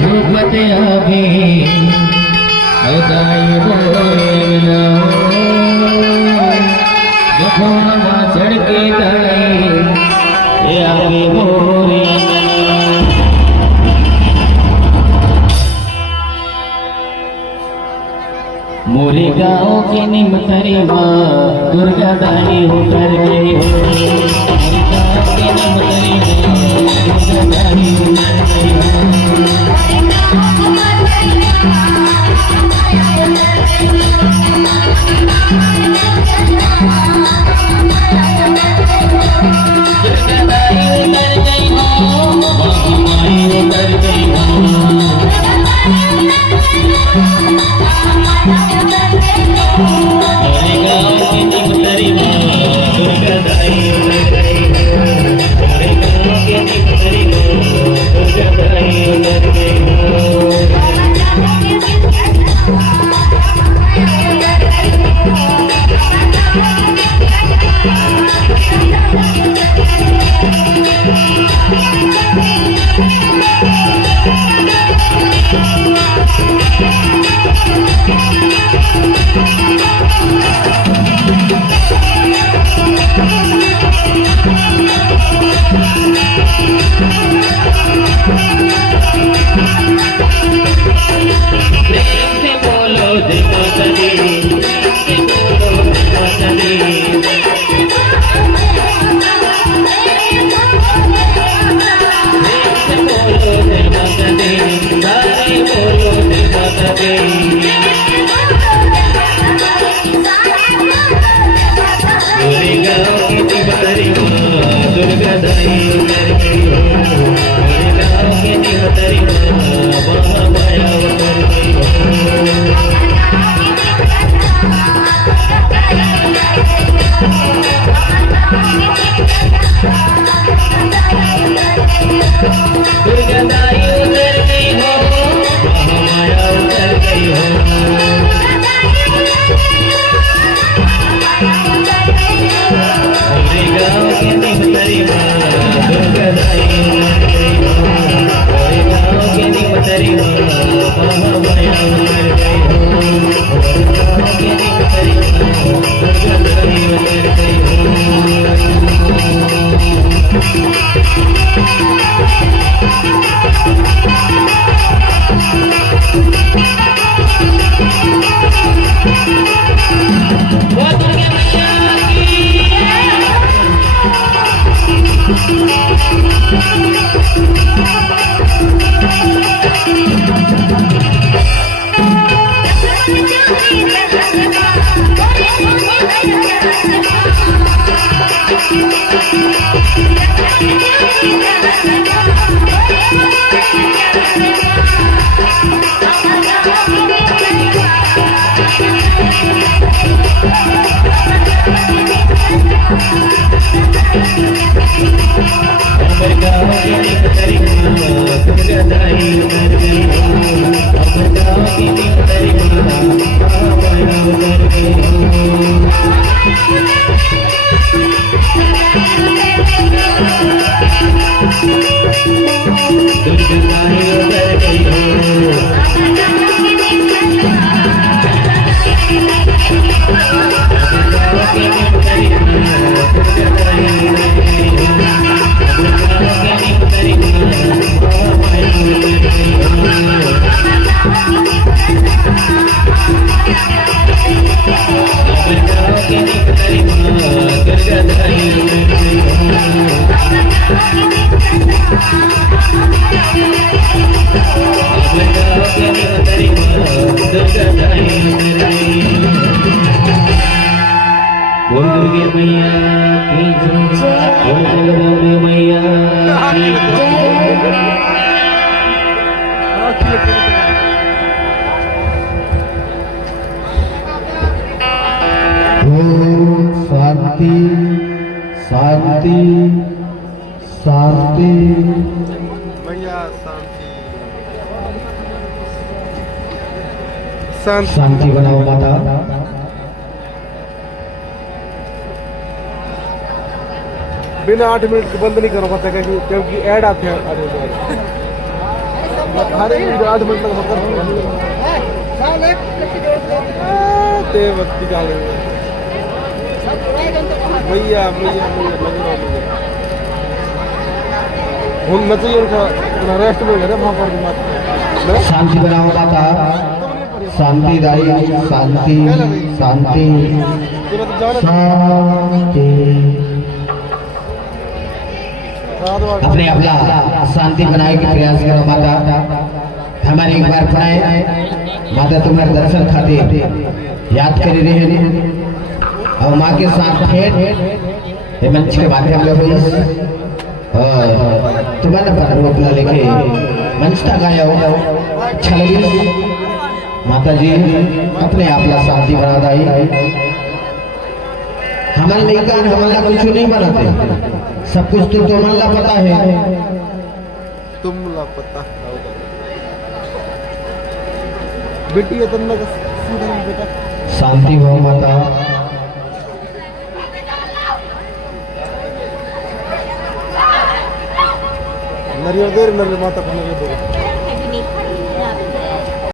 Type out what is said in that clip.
झुकते आगे चढ़के आगे मोरे गाँव की निमतरी माँ दुर्गा दानी उतर गई हो। मोरे गाँव की निमतरी माँ दुर्गा दानी उतर गई हो। Thank you. बोल दुर्गे मैया की जय, बोल जगदम्बे मैया की जय। ओम शांति शांति शांति। भैया शांति शांति बनाओ माता। बिना 8 मिनट के बंद नहीं करो पता क्योंकि ऐड आते हैं हर एक 8 मिनट तक ते वक्ती डाल भैया भैया भैया हम नचल उनका रेस्ट में गए वहाँ पर शांति बनाओ माता। शांति दाई शांति शांति शांति। अपने अपना शांति बनाने के प्रयास करो माता। हमारे एक बार पढ़ाए माता तुम्हारे दर्शन खातिर याद कर रहे हैं और माँ के साथ फिर मंच के माध्यम में हुई तुम्हारे पर अपना लेके मंच तक आया हो। अच्छा लगे माता जी अपने आपला शांति बना दाई। हमारे लेकर हमारा कुछ नहीं बनाते, सब कुछ तो तुम्हारा पता है। तुम पता बेटी है तुम बेटा शांति हो माता। नरियर देर नरियर माता को नरियर दो